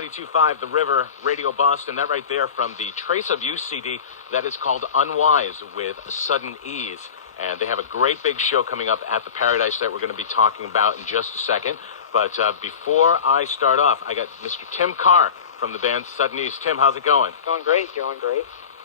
92.5 The River, Radio Boston. That right there from the Trace of You CD. That is called Unwise with Sudden Ease. And they have a great big show coming up at the Paradise that we're going to be talking about in just a second. But before I start off, I got Mr. Tim Carr from the band Sudden Ease. Tim, how's it going? Going great.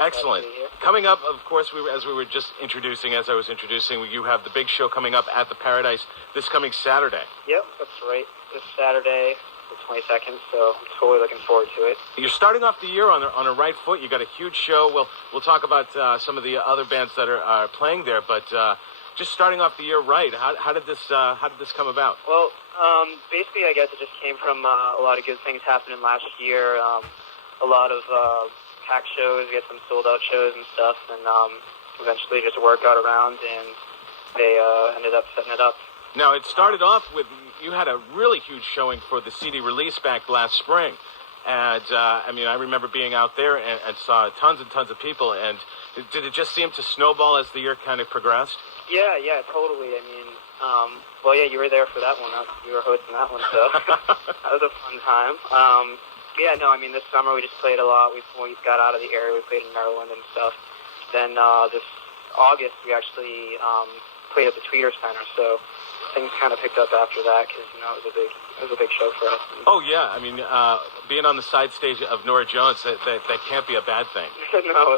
Excellent. Coming up, of course, as I was introducing, you have the big show coming up at the Paradise this coming Saturday. Yep, that's right. This Saturday, the 22nd, so I'm totally looking forward to it. You're starting off the year on a right foot. You got a huge show. We'll talk about some of the other bands that are playing there, but just starting off the year right. How did this come about? Well, basically, I guess it just came from a lot of good things happening last year. A lot of packed shows, we had some sold-out shows and stuff, and eventually just work got around, and they ended up setting it up. Now, it started off with, you had a really huge showing for the CD release back last spring, and I remember being out there and saw tons and tons of people, and did it just seem to snowball as the year kind of progressed? Yeah, totally. You were there for that one. You were hosting that one, so that was a fun time. This summer we just played a lot. We got out of the area. We played in Maryland and stuff. Then this August we actually played at the Tweeter Center. So things kind of picked up after that because it was a big show for us. Oh yeah, being on the side stage of Norah Jones, that can't be a bad thing. No,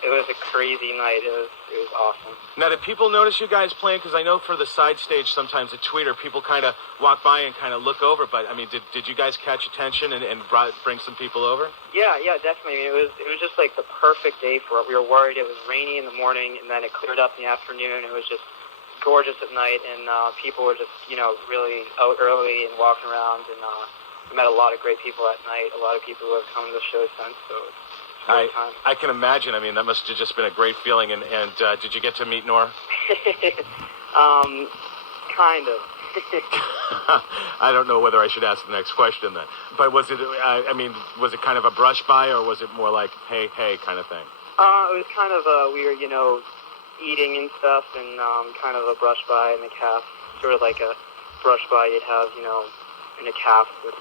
it was a crazy night. It was awesome. Now, did people notice you guys playing? Because I know for the side stage, sometimes at Tweeter, people kind of walk by and kind of look over. But did you guys catch attention and bring some people over? Yeah, definitely. It was just like the perfect day for it. We were worried it was rainy in the morning, and then it cleared up in the afternoon. It was just gorgeous at night, and people were just really out early and walking around. And we met a lot of great people that night. A lot of people who have come to the show since. So. I can imagine. That must have just been a great feeling. And did you get to meet Norah? Kind of. I don't know whether I should ask the next question then. But was it? Was it kind of a brush by, or was it more like hey kind of thing? It was kind of we were eating and stuff, and kind of a brush by in the caf, sort of like a brush by you'd have in a caf with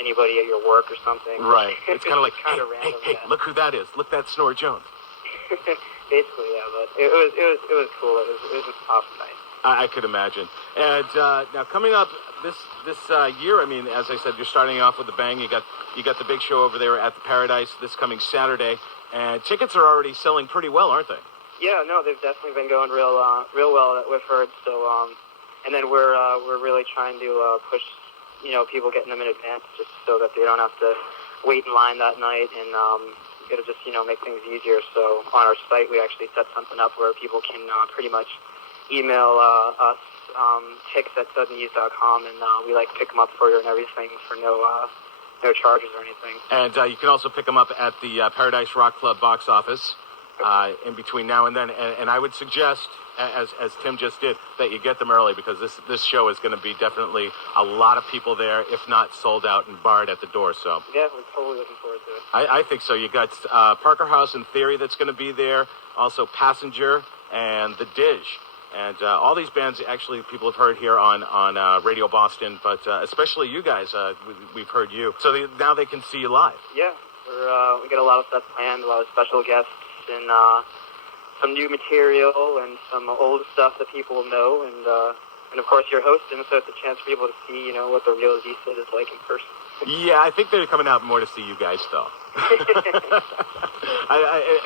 anybody at your work or something. Right. It's kind of like, random, hey, look who that is. Look, that's Norah Jones. Basically, yeah, but it was cool. It was an awesome night. I could imagine. And now coming up this year, as I said, you're starting off with a bang. You got the big show over there at the Paradise this coming Saturday, and tickets are already selling pretty well, aren't they? Yeah, no, they've definitely been going real well at Whitford. So, and then we're really trying to push. People getting them in advance just so that they don't have to wait in line that night, and it'll just, make things easier. So on our site, we actually set something up where people can pretty much email us tickets@suddenease.com, and we pick them up for you and everything for no charges or anything. And you can also pick them up at the Paradise Rock Club box office in between now and then. And I would suggest, as Tim just did, that you get them early, because this show is going to be definitely a lot of people there, if not sold out and barred at the door. So yeah, we're totally looking forward to it. I think so. You got Parker House and Theory that's going to be there, also Passenger and The Dish, and all these bands actually people have heard here on Radio Boston, but especially you guys, we've heard you. So now they can see you live. Yeah, we got a lot of stuff planned, a lot of special guests, and some new material and some old stuff that people know, and of course you're hosting, so it's a chance for people to see, what the real ZSID is like in person. Yeah, I think they're coming out more to see you guys, though.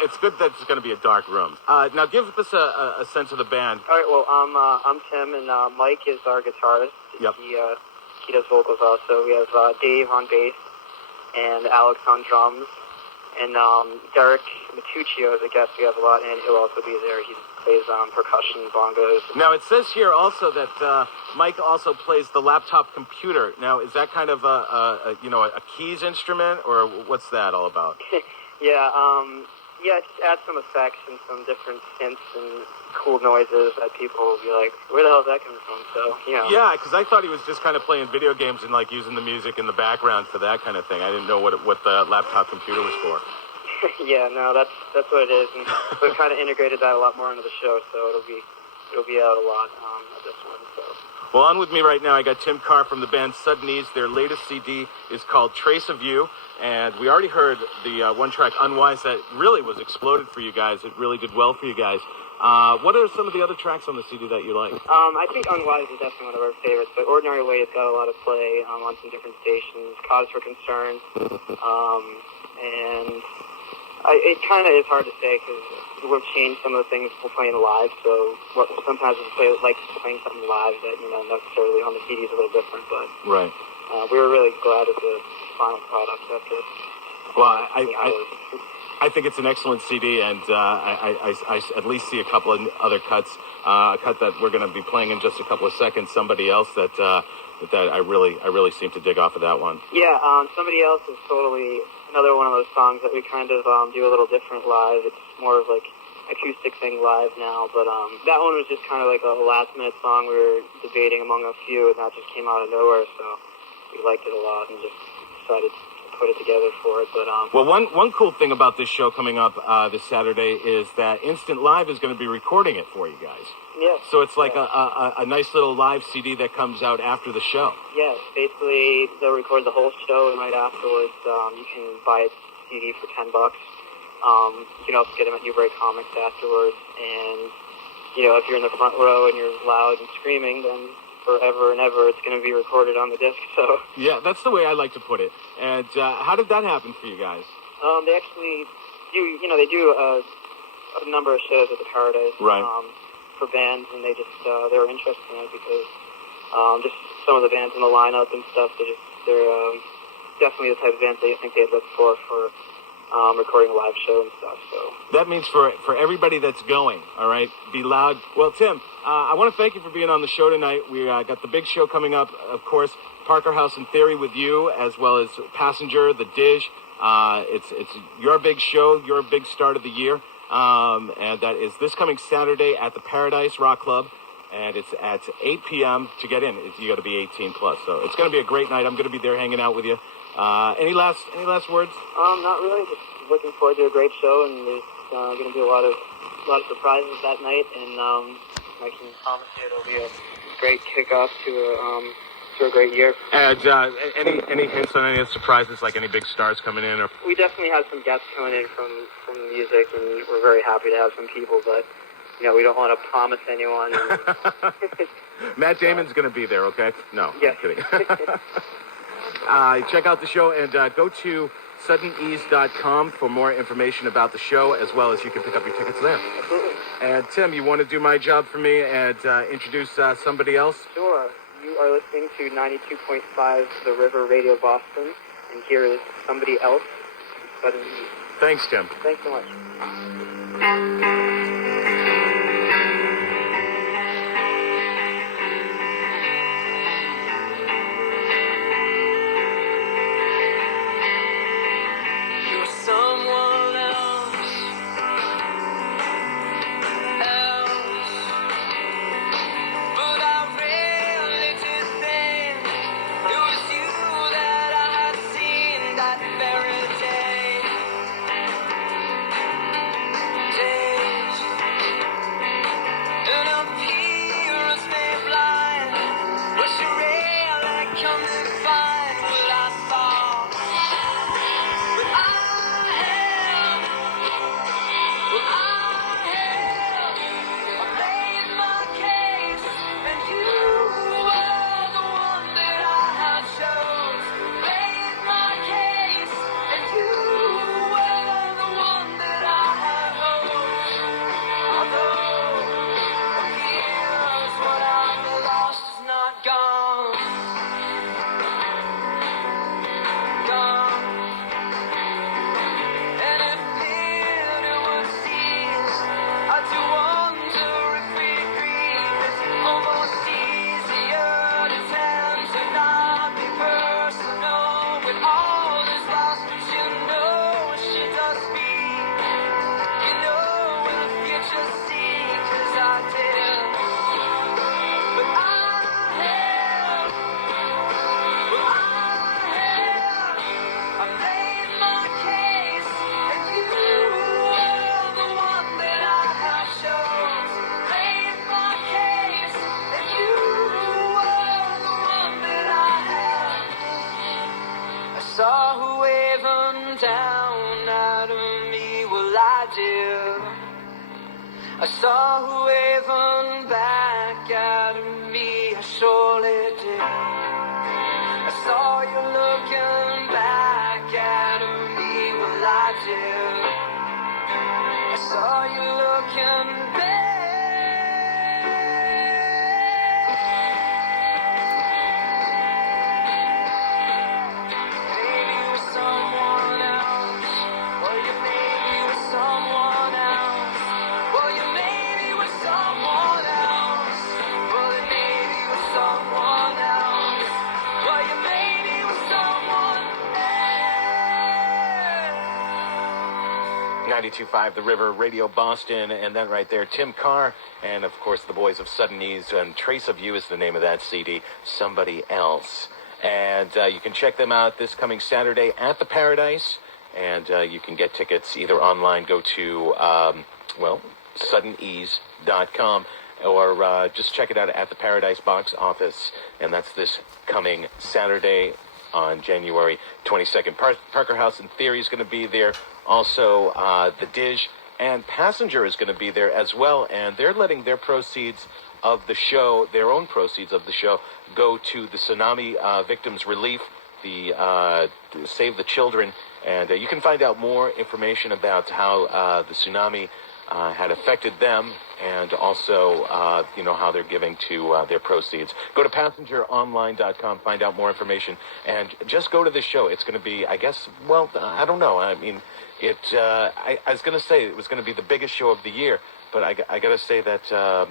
It's good that it's going to be a dark room. Now, give us a sense of the band. All right, well, I'm Tim, and Mike is our guitarist. Yep. He does vocals also. We have Dave on bass and Alex on drums. And Derek Matuccio is a guest we have a lot, and he'll also be there. He plays percussion, bongos. Now, it says here also that Mike also plays the laptop computer. Now, is that kind of a keys instrument, or what's that all about? Yeah, just add some effects and some different synths and cool noises that people will be like, where the hell is that coming from? So, Yeah, because I thought he was just kind of playing video games and using the music in the background for that kind of thing. I didn't know what the laptop computer was for. Yeah, no, that's what it is, and we've kind of integrated that a lot more into the show, so it'll be out a lot at this one. So Well, on with me right now, I got Tim Carr from the band Sudden Ease. Their latest CD is called Trace of You, and we already heard the one track, Unwise, that really was exploded for you guys. It really did well for you guys. What are some of the other tracks on the CD that you like? I think Unwise is definitely one of our favorites, but Ordinary Way has got a lot of play on some different stations. Cause for Concern, and it kind of is hard to say because we've changed some of the things we're playing live. So sometimes we play like playing something live that necessarily on the CD is a little different. But right, we were really glad with the final product after. Well, I think it's an excellent CD, and I at least see a couple of other cuts. A cut that we're going to be playing in just a couple of seconds. Somebody else that I really seem to dig off of that one. Yeah, Somebody Else is totally another one of those songs that we kind of do a little different live. It's more of like acoustic thing live now, but that one was just kind of like a last-minute song we were debating among a few, and that just came out of nowhere, so we liked it a lot and just decided to put it together for it. But well, one cool thing about this show coming up this Saturday is that Instant Live is going to be recording it for you guys. Yeah. So it's like a nice little live CD that comes out after the show. Yeah, basically they'll record the whole show, and right afterwards you can buy a CD for $10. You can also get them at Newbury Comics afterwards, and if you're in the front row and you're loud and screaming, then forever and ever it's going to be recorded on the disc. So yeah, that's the way I like to put it. And how did that happen for you guys? They actually do. They do a number of shows at the Paradise. Right. For bands, and they were interested in it because just some of the bands in the lineup and stuff. They're definitely the type of bands they think they'd look for recording a live show and stuff. So that means for everybody that's going, all right, be loud. Well, Tim, I want to thank you for being on the show tonight. We got the big show coming up, of course, Parker House in Theory with you, as well as Passenger, The Dish. It's your big show, your big start of the year. And that is this coming Saturday at the Paradise Rock Club, and it's at 8 p.m. to get in. You got to be 18 plus, so it's going to be a great night. I'm going to be there hanging out with you. Any last words? Not really. Just looking forward to a great show, and there's going to be a lot of surprises that night, and I can promise you it'll be a great kickoff to a great year. And any hints on any of the surprises, like any big stars coming in? Or we definitely have some guests coming in from music, and we're very happy to have some people, but we don't want to promise anyone. Matt Damon's going to be there, okay? No, yeah. I'm kidding. Check out the show and go to suddenease.com for more information about the show, as well as you can pick up your tickets there. Absolutely. And Tim, you want to do my job for me and introduce somebody else? Sure. You are listening to 92.5 The River Radio Boston, and here is Somebody Else, Sudden Ease. Thanks, Tim. Thanks so much. Days did. I saw her waving back at me, I surely did. I saw you looking back at me, well I did. I saw you looking back. Maybe with someone else. Well, you maybe with someone else. Well, you maybe with someone else. Well, you maybe with someone else. Well, you maybe with someone else. 92.5 The River, Radio Boston, and then right there, Tim Carr, and of course the boys of Sudden Ease, and Trace of You is the name of that CD, Somebody Else. And you can check them out this coming Saturday at the Paradise, and you can get tickets either online, go to, suddenease.com, or just check it out at the Paradise box office, and that's this coming Saturday on January 22nd. Parker House in Theory is going to be there. Also, The Dish and Passenger is going to be there as well, and they're letting their proceeds of the show, their own proceeds of the show, go to the Tsunami Victims Relief, the Save the Children, and you can find out more information about how the tsunami had affected them, and also, how they're giving to their proceeds. Go to passengeronline.com, find out more information, and just go to this show. It's going to be, I guess, well, I don't know. I mean, I was going to say it was going to be the biggest show of the year, but I got to say that, the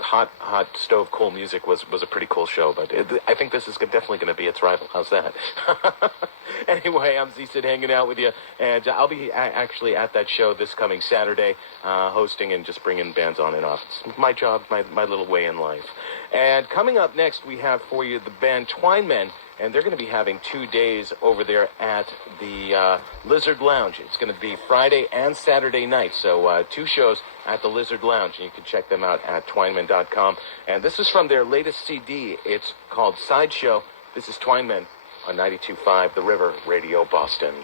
hot stove coal music was a pretty cool show, but I think this is definitely going to be its rival. How's that? Anyway, I'm ZSID hanging out with you, and I'll be actually at that show this coming Saturday, hosting and just bringing bands on and off. It's my job, my little way in life. And coming up next, we have for you the band Twinemen, and they're going to be having 2 days over there at the Lizard Lounge. It's going to be Friday and Saturday night, so 2 shows at the Lizard Lounge, and you can check them out at twinemen.com. And this is from their latest CD. It's called Sideshow. This is Twinemen on 92.5 The River, Radio Boston.